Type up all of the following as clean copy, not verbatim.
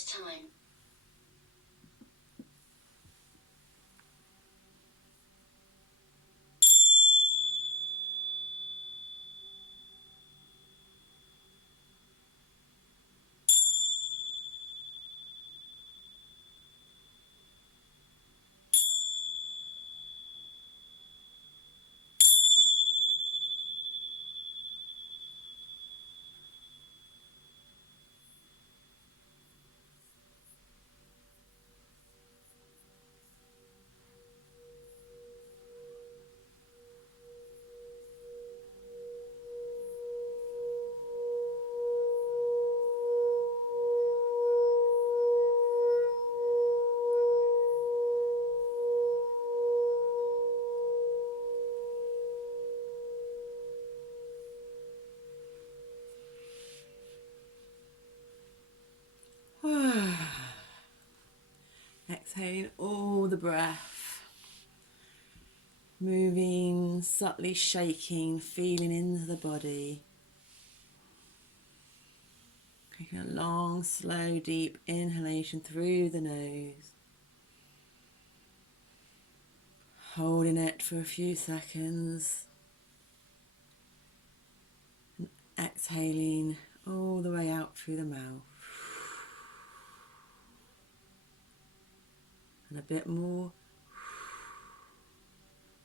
first time. Exhaling all the breath, moving, subtly shaking, feeling into the body. Taking a long, slow, deep inhalation through the nose. Holding it for a few seconds. And exhaling all the way out through the mouth. And a bit more.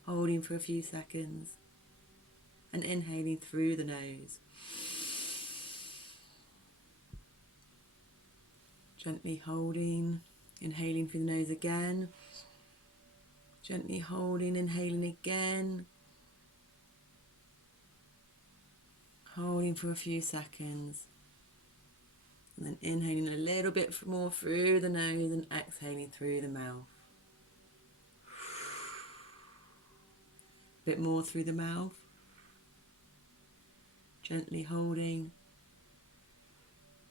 Holding for a few seconds. And inhaling through the nose. Gently holding, inhaling through the nose again. Gently holding, inhaling again. Holding for a few seconds. And then inhaling a little bit more through the nose and exhaling through the mouth. A bit more through the mouth. Gently holding.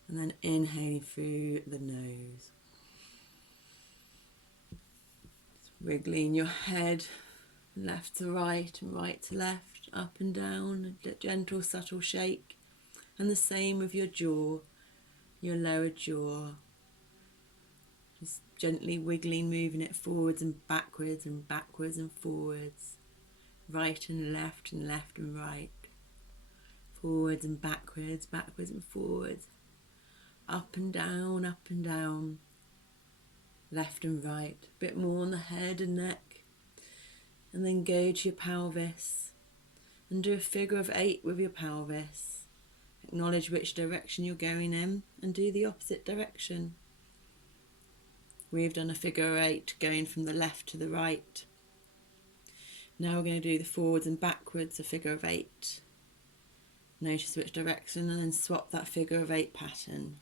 And then inhaling through the nose. Just wiggling your head left to right and right to left, up and down, a gentle, subtle shake. And the same with your jaw, your lower jaw. Just gently wiggling, moving it forwards and backwards and backwards and forwards. Right and left and right. Forwards and backwards, backwards and forwards. Up and down, left and right, a bit more on the head and neck, and then go to your pelvis and do a figure of 8 with your pelvis. Acknowledge which direction you're going in and do the opposite direction. We've done a figure of 8 going from the left to the right. Now we're going to do the forwards and backwards, a figure of 8. Notice which direction and then swap that figure of 8 pattern.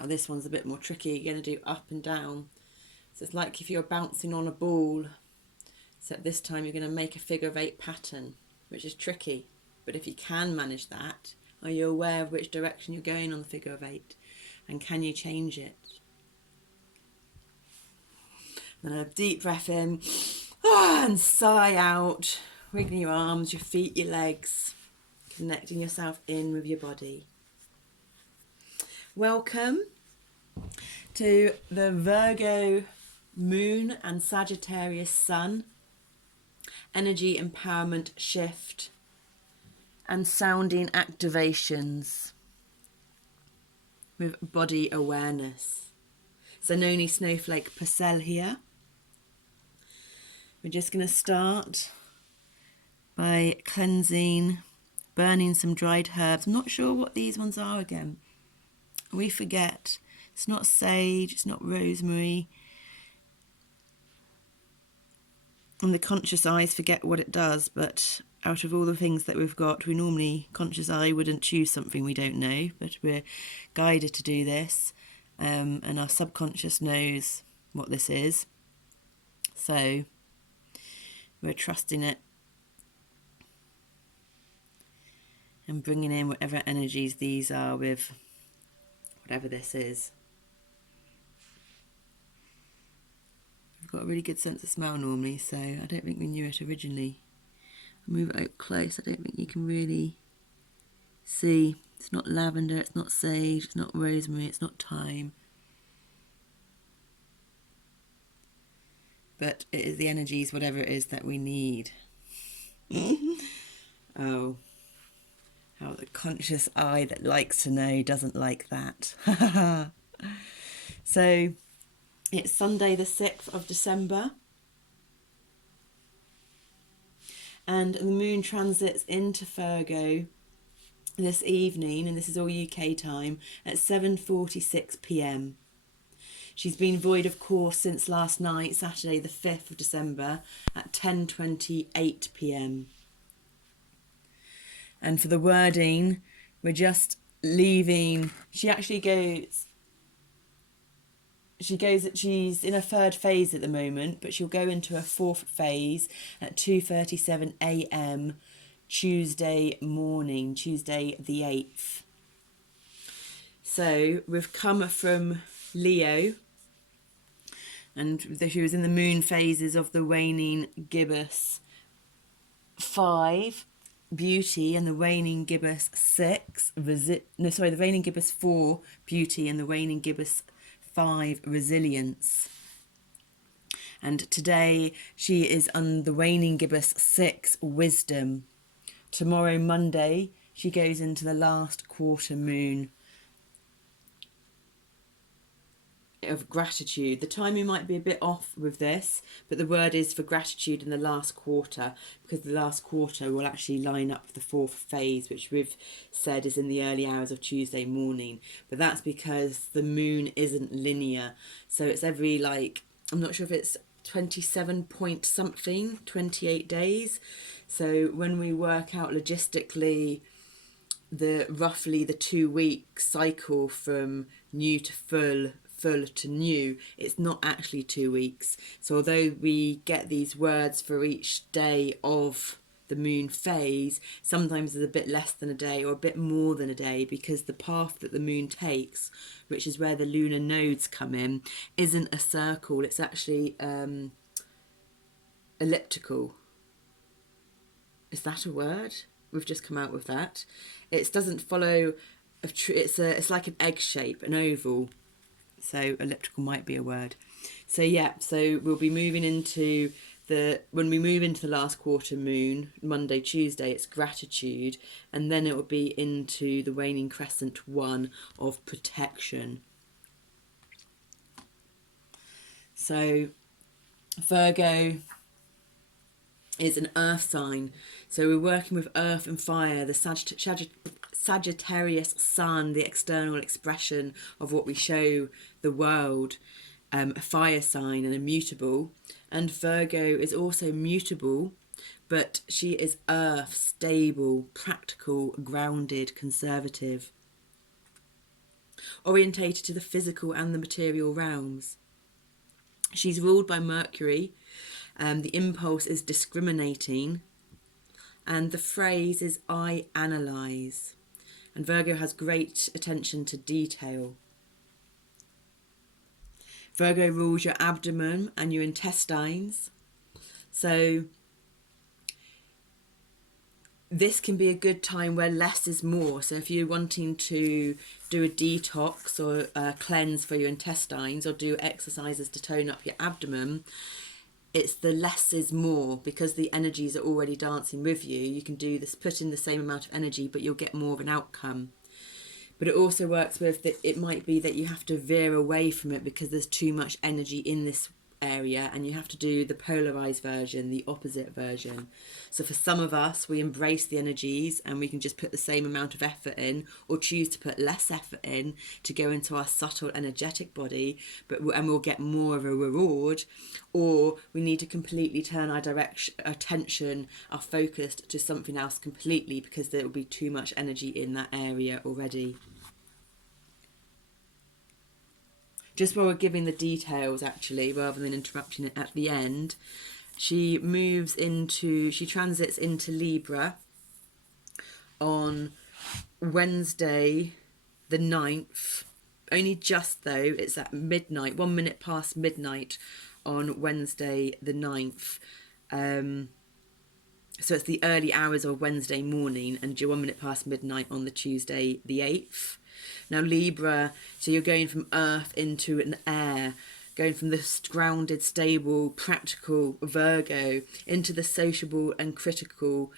Oh, this one's a bit more tricky. You're going to do up and down. So it's like if you're bouncing on a ball. So this time you're going to make a figure of 8 pattern, which is tricky. But if you can manage that, are you aware of which direction you're going on the figure of 8? And can you change it? Then a deep breath in and sigh out. Wiggling your arms, your feet, your legs. Connecting yourself in with your body. Welcome to the Virgo Moon and Sagittarius Sun energy empowerment shift and sounding activations with body awareness. So Noni Snowflake Purcell here. We're just going to start by cleansing, burning some dried herbs. I'm not sure what these ones are again. We forget. It's not sage, it's not rosemary. And the conscious eyes forget what it does, but out of all the things that we've got, we normally, conscious eye wouldn't choose something we don't know, but we're guided to do this. And our subconscious knows what this is. So we're trusting it and bringing in whatever energies these are with whatever this is. I've got a really good sense of smell normally, so I don't think we knew it originally. I'll move it out close. I don't think you can really see It's not lavender, it's not sage, it's not rosemary, it's not thyme. But it is the energies, whatever it is that we need. Oh, how the conscious eye that likes to know doesn't like that. So it's Sunday the 6th of December. And the moon transits into Virgo this evening, and this is all UK time, at 7:46 p.m. She's been void of course since last night, Saturday the 5th of December at 10:28 p.m. And for the wording, we're just leaving. She's in a third phase at the moment, but she'll go into a fourth phase at 2:37 a.m. Tuesday morning, Tuesday the 8th. So we've come from Leo, and she was in the moon phases of the waning gibbous 5, beauty, and the waning gibbous 6, the waning gibbous 4, beauty, and the waning gibbous 5, resilience. And today she is on the waning gibbous 6, wisdom. Tomorrow, Monday, she goes into the last quarter moon of gratitude. The timing might be a bit off with this, but the word is for gratitude in the last quarter, because the last quarter will actually line up with the fourth phase, which we've said is in the early hours of Tuesday morning. But that's because the moon isn't linear, so it's every, I'm not sure if it's 27 point something, 28 days. So when we work out logistically roughly the 2-week cycle from new to full to new, it's not actually 2 weeks. So although we get these words for each day of the moon phase, sometimes there's a bit less than a day or a bit more than a day, because the path that the moon takes, which is where the lunar nodes come in, isn't a circle. It's actually elliptical. Is that a word? We've just come out with that. It doesn't follow it's like an egg shape, an oval. So elliptical might be a word. So yeah, so we'll be moving into when we move into the last quarter moon, Monday, Tuesday, it's gratitude, and then it will be into the waning crescent 1 of protection. So Virgo is an earth sign, so we're working with earth and fire, the Sagittarius sun, the external expression of what we show the world, a fire sign and immutable. And Virgo is also mutable, but she is earth, stable, practical, grounded, conservative, orientated to the physical and the material realms. She's ruled by Mercury. The impulse is discriminating, and the phrase is I analyse. And Virgo has great attention to detail. Virgo rules your abdomen and your intestines. So this can be a good time where less is more. So if you're wanting to do a detox or a cleanse for your intestines, or do exercises to tone up your abdomen, it's the less is more, because the energies are already dancing with you. You can do this, put in the same amount of energy, but you'll get more of an outcome. But it also works with that. It might be that you have to veer away from it because there's too much energy in this area, and you have to do the polarized version, the opposite version. So for some of us, we embrace the energies and we can just put the same amount of effort in, or choose to put less effort in to go into our subtle energetic body, and we'll get more of a reward. Or we need to completely turn our attention, our focus to something else completely, because there will be too much energy in that area already. Just while we're giving the details, actually, rather than interrupting it at the end, she transits into Libra on Wednesday the 9th. Only just, though, it's at midnight, 1 minute past midnight on Wednesday the 9th. So it's the early hours of Wednesday morning and 1 minute past midnight on the Tuesday the 8th. Now Libra, so you're going from earth into an air, going from the grounded, stable, practical Virgo into the sociable and critical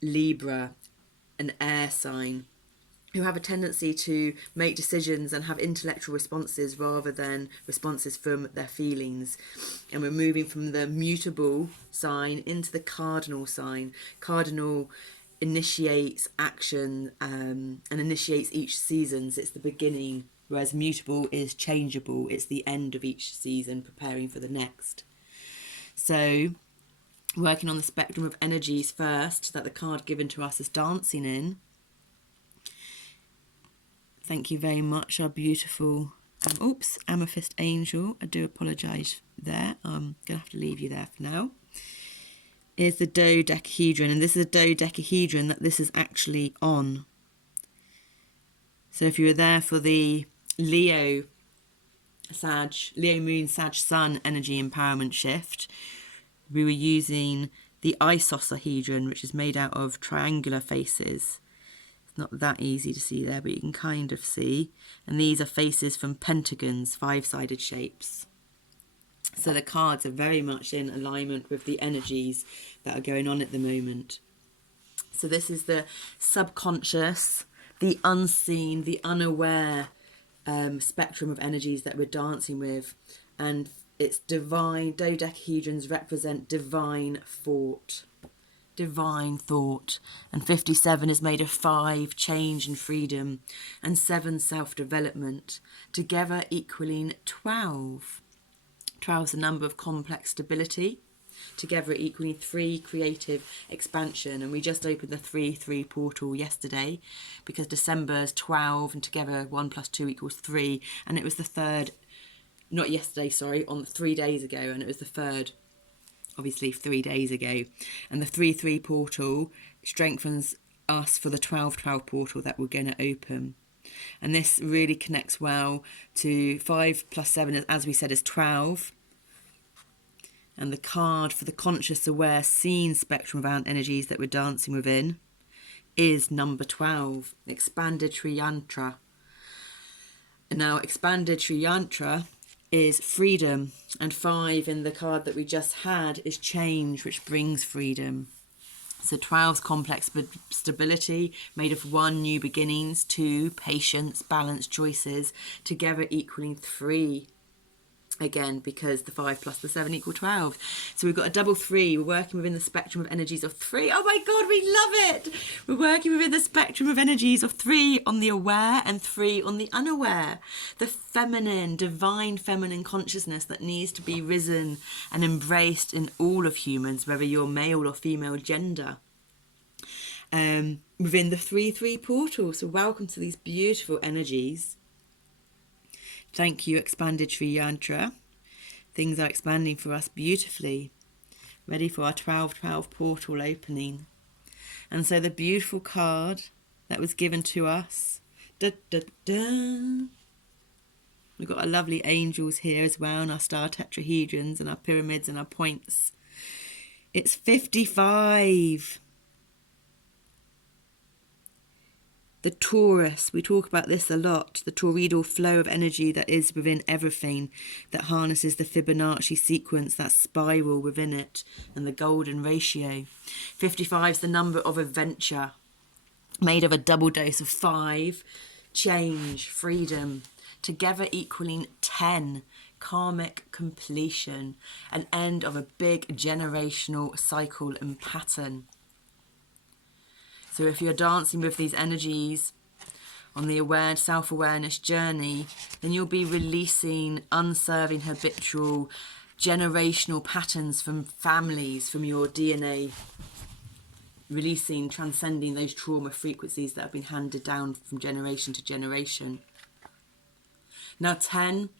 Libra, an air sign, who have a tendency to make decisions and have intellectual responses rather than responses from their feelings. And we're moving from the mutable sign into the cardinal sign. Cardinal initiates action and initiates each season. So it's the beginning, whereas mutable is changeable. It's the end of each season, preparing for the next. So working on the spectrum of energies first, that the card given to us is dancing in. Thank you very much, our beautiful, amethyst angel. I do apologise there. I'm going to have to leave you there for now. Is the dodecahedron, and this is a dodecahedron that this is actually on. So if you were there for the Leo Moon, Sag Sun energy empowerment shift, we were using the isosahedron, which is made out of triangular faces. Not that easy to see there, but you can kind of see. And these are faces from pentagons, 5-sided shapes. So the cards are very much in alignment with the energies that are going on at the moment. So this is the subconscious, the unseen, the unaware spectrum of energies that we're dancing with. And it's divine, dodecahedrons represent divine thought. Divine thought. And 57 is made of 5, change and freedom, and 7, self-development, together equaling 12. 12 is the number of complex stability, together equaling 3, creative expansion. And we just opened the 3-3 portal yesterday, because December is 12 and together 1 + 2 = 3, and it was the third, not yesterday, sorry, on 3 days ago, and it was the third, obviously 3 days ago. And the 3-3 portal strengthens us for the 12-12 portal that we're going to open. And this really connects well to 5 + 7, as we said, is 12. And the card for the conscious, aware, seen spectrum of energies that we're dancing within is number 12, expanded triyantra. And now expanded triyantra is freedom, and 5 in the card that we just had is change, which brings freedom. So 12's complex stability, made of 1, new beginnings, 2, patience, balance, choices, together equaling 3. Again, because the 5 + the 7 = 12. So we've got a double 3. We're working within the spectrum of energies of 3. Oh my God, we love it! We're working within the spectrum of energies of 3 on the aware and 3 on the unaware. The feminine, divine feminine consciousness that needs to be risen and embraced in all of humans, whether you're male or female gender. Within the 3-3 portal. So welcome to these beautiful energies. Thank you, expanded triyantra. Things are expanding for us beautifully. Ready for our 12-12 portal opening. And so the beautiful card that was given to us. Da, da, da. We've got our lovely angels here as well, and our star tetrahedrons and our pyramids and our points. It's 55. The Taurus, we talk about this a lot, the toroidal flow of energy that is within everything, that harnesses the Fibonacci sequence, that spiral within it, and the golden ratio. 55 is the number of adventure, made of a double dose of 5, change, freedom, together equaling 10, karmic completion, an end of a big generational cycle and pattern. So if you're dancing with these energies on the aware, self-awareness journey, then you'll be releasing unserving, habitual, generational patterns from families, from your DNA, releasing, transcending those trauma frequencies that have been handed down from generation to generation. Now 10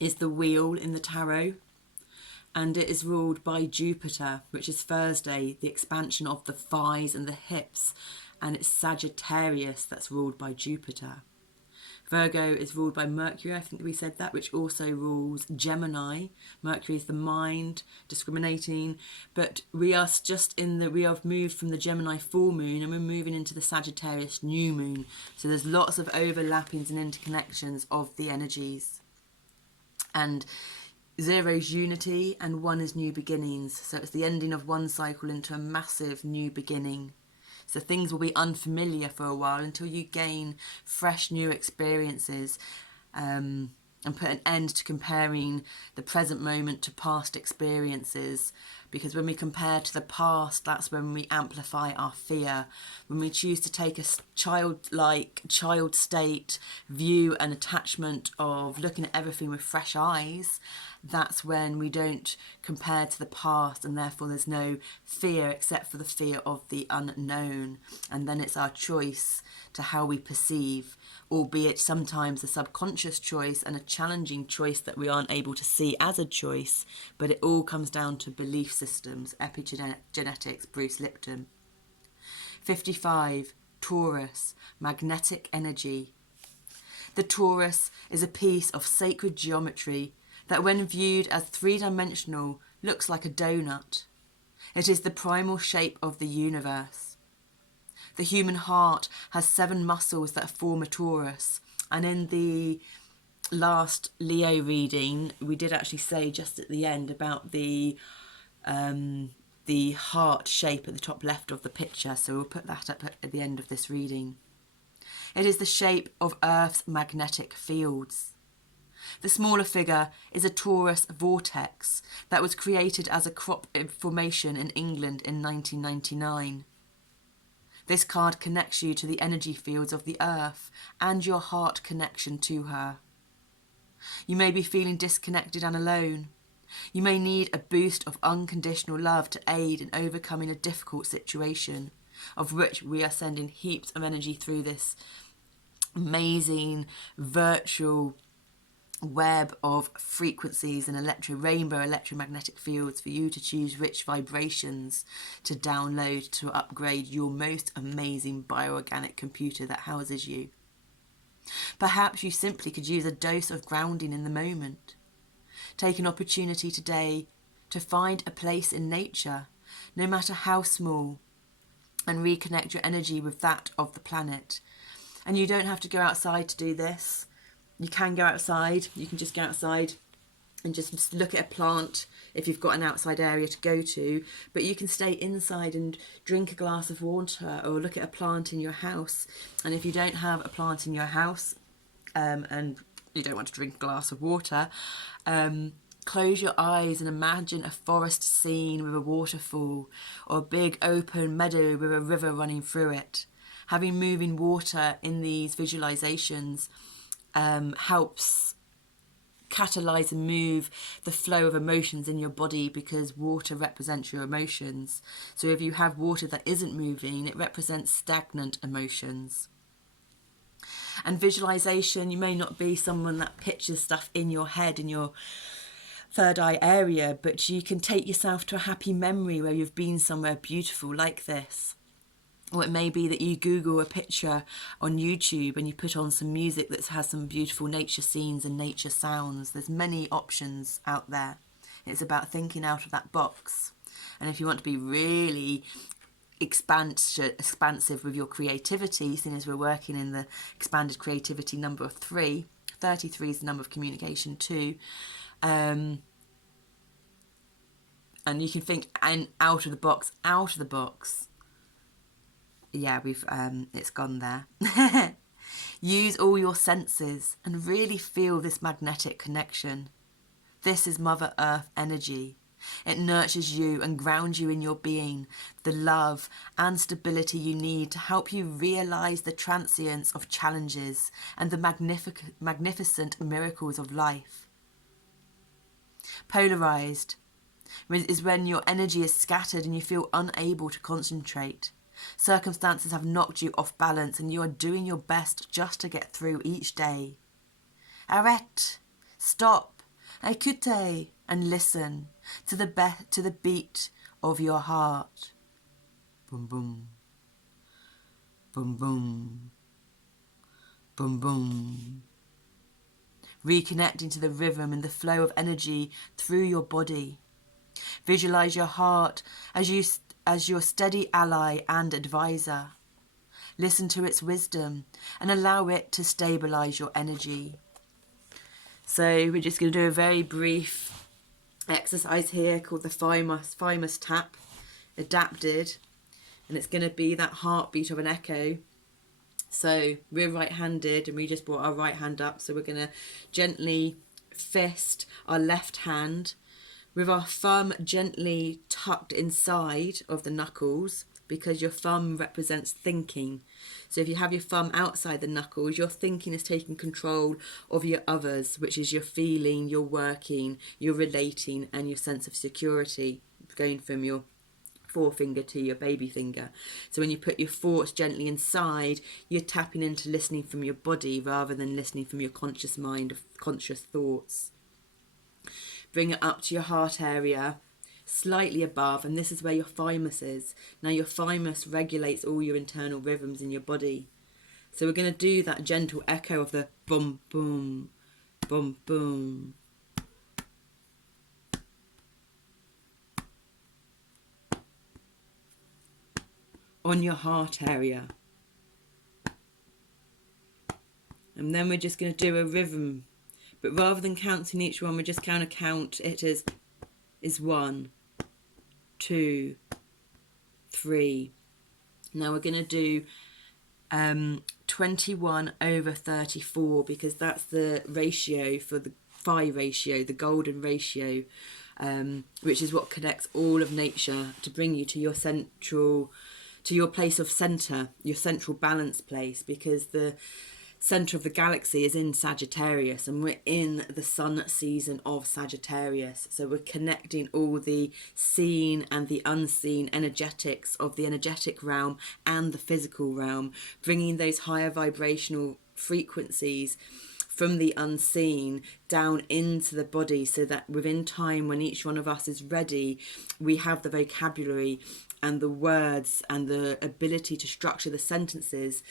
is the wheel in the tarot, and it is ruled by Jupiter, which is Thursday, the expansion of the thighs and the hips, and it's Sagittarius that's ruled by Jupiter. Virgo is ruled by Mercury, I think we said that, which also rules Gemini. Mercury is the mind, discriminating. But we have moved from the Gemini full moon and we're moving into the Sagittarius new moon. So there's lots of overlappings and interconnections of the energies. And 0 is unity and 1 is new beginnings. So it's the ending of one cycle into a massive new beginning. So things will be unfamiliar for a while until you gain fresh new experiences, and put an end to comparing the present moment to past experiences. Because when we compare to the past, that's when we amplify our fear. When we choose to take a childlike, child state view and attachment of looking at everything with fresh eyes, that's when we don't compare to the past, and therefore there's no fear except for the fear of the unknown. And then it's our choice to how we perceive, albeit sometimes a subconscious choice and a challenging choice that we aren't able to see as a choice, but it all comes down to belief systems. Epigenetics, Bruce Lipton. 55, Taurus, magnetic energy. The Taurus is a piece of sacred geometry that, when viewed as three-dimensional, looks like a donut. It is the primal shape of the universe. The human heart has 7 muscles that form a torus, and in the last Leo reading we did actually say just at the end about the heart shape at the top left of the picture, so we'll put that up at the end of this reading. It is the shape of Earth's magnetic fields. The smaller figure is a torus vortex that was created as a crop formation in England in 1999. This card connects you to the energy fields of the earth and your heart connection to her. You may be feeling disconnected and alone. You may need a boost of unconditional love to aid in overcoming a difficult situation, of which we are sending heaps of energy through this amazing virtual web of frequencies and rainbow electromagnetic fields for you to choose which vibrations to download to upgrade your most amazing bioorganic computer that houses you. Perhaps you simply could use a dose of grounding in the moment. Take an opportunity today to find a place in nature, no matter how small, and reconnect your energy with that of the planet. And you don't have to go outside to do this. You can go outside, you can just go outside and just look at a plant if you've got an outside area to go to, but you can stay inside and drink a glass of water or look at a plant in your house. And if you don't have a plant in your house and you don't want to drink a glass of water, close your eyes and imagine a forest scene with a waterfall or a big open meadow with a river running through it. Having moving water in these visualizations helps catalyze and move the flow of emotions in your body, because water represents your emotions. So if you have water that isn't moving, it represents stagnant emotions. And visualization, you may not be someone that pictures stuff in your head, in your third eye area, but you can take yourself to a happy memory where you've been somewhere beautiful like this. Or it may be that you Google a picture on YouTube and you put on some music that has some beautiful nature scenes and nature sounds. There's many options out there. It's about thinking out of that box. And if you want to be really expansive with your creativity, seeing as we're working in the expanded creativity number of 3, 33 is the number of communication too. And you can think out of the box. Yeah, it's gone there. Use all your senses and really feel this magnetic connection. This is Mother Earth energy. It nurtures you and grounds you in your being, the love and stability you need to help you realise the transience of challenges and the magnificent miracles of life. Polarised is when your energy is scattered and you feel unable to concentrate. Circumstances have knocked you off balance and you are doing your best just to get through each day. Arrête, stop, écoutez, and listen to the beat of your heart. Boom, boom, boom, boom, boom, boom. Reconnecting to the rhythm and the flow of energy through your body. Visualize your heart as your steady ally and advisor. Listen to its wisdom and allow it to stabilize your energy. So we're just going to do a very brief exercise here called the Thymus tap, adapted, and it's going to be that heartbeat of an echo. So we're right-handed and we just brought our right hand up, so we're going to gently fist our left hand with our thumb gently tucked inside of the knuckles, because your thumb represents thinking. So if you have your thumb outside the knuckles, your thinking is taking control of your others, which is your feeling, your working, your relating, and your sense of security, going from your forefinger to your baby finger. So when you put your thoughts gently inside, you're tapping into listening from your body rather than listening from your conscious mind of conscious thoughts. Bring it up to your heart area, slightly above, and this is where your thymus is. Now your thymus regulates all your internal rhythms in your body. So we're going to do that gentle echo of the boom, boom, boom, boom. On your heart area. And then we're just going to do a rhythm. But rather than counting each one, we're just going to count it as 1, 2, 3. Now we're going to do 21/34, because that's the ratio for the phi ratio, the golden ratio, which is what connects all of nature to bring you to your your place of center, your central balance place, because the center of the galaxy is in Sagittarius and we're in the sun season of Sagittarius. So we're connecting all the seen and the unseen energetics of the energetic realm and the physical realm, bringing those higher vibrational frequencies from the unseen down into the body, so that within time, when each one of us is ready, we have the vocabulary and the words and the ability to structure the sentences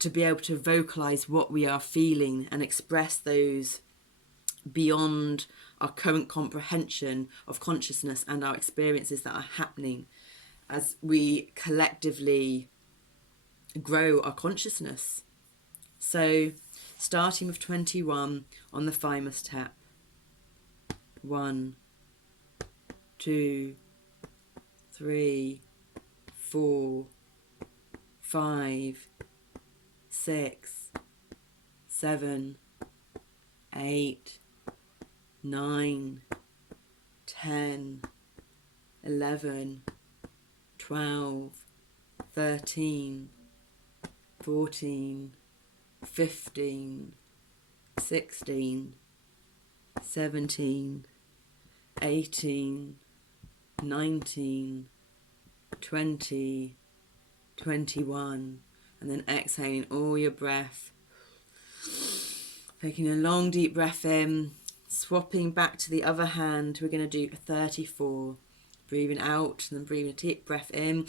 to be able to vocalize what we are feeling and express those beyond our current comprehension of consciousness and our experiences that are happening as we collectively grow our consciousness. So starting with 21 on the Thymus tap. 1, 2, 3, 4, 5, 6, 7, 8, 9, 10, 11, 12, 13, 14, 15, 16, 17, 18, 19, 20, 21, and then exhaling all your breath. Taking a long deep breath in, swapping back to the other hand, we're going to do 34. Breathing out and then breathing a deep breath in.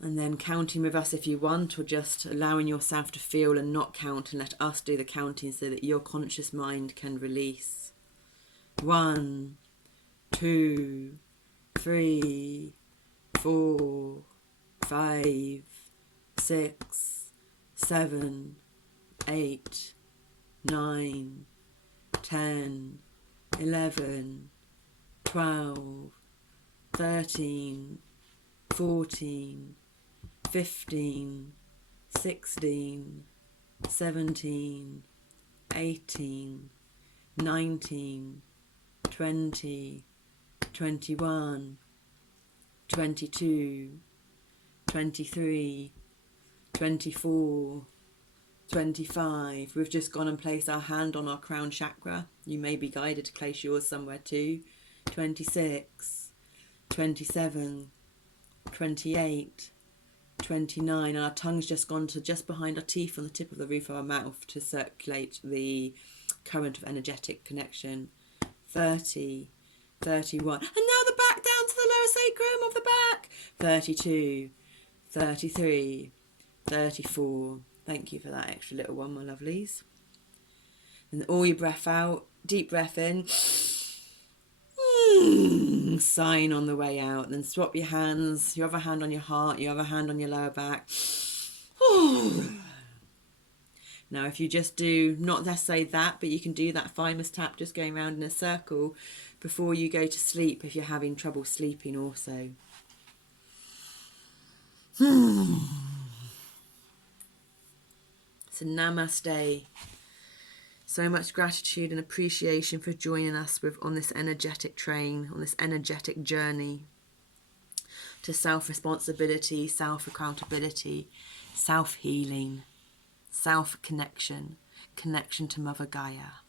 And then counting with us if you want, or just allowing yourself to feel and not count, and let us do the counting so that your conscious mind can release. 1, 2, 3, 4, 5, 6, 7, 8, 9, 10, 11, 12, 13, 14, 15, 16, 17, 18, 19, 20, 21, 22, 23, 24, 25. We've just gone and placed our hand on our crown chakra. You may be guided to place yours somewhere too. 26, 27, 28, 29. Our tongue's just gone to just behind our teeth on the tip of the roof of our mouth to circulate the current of energetic connection. 30, 31. And now the back down to the lower sacrum of the back. 32, 33, 34, Thank you for that extra little one, my lovelies. And all your breath out, deep breath in. Sign on the way out. Then swap your hands, your other hand on your heart, your other hand on your lower back. Now, if you just do, not necessarily that, but you can do that thymus tap, just going around in a circle before you go to sleep if you're having trouble sleeping also. So namaste. So much gratitude and appreciation for joining us on this energetic train, on this energetic journey to self-responsibility, self-accountability, self-healing, self-connection, connection to Mother Gaia.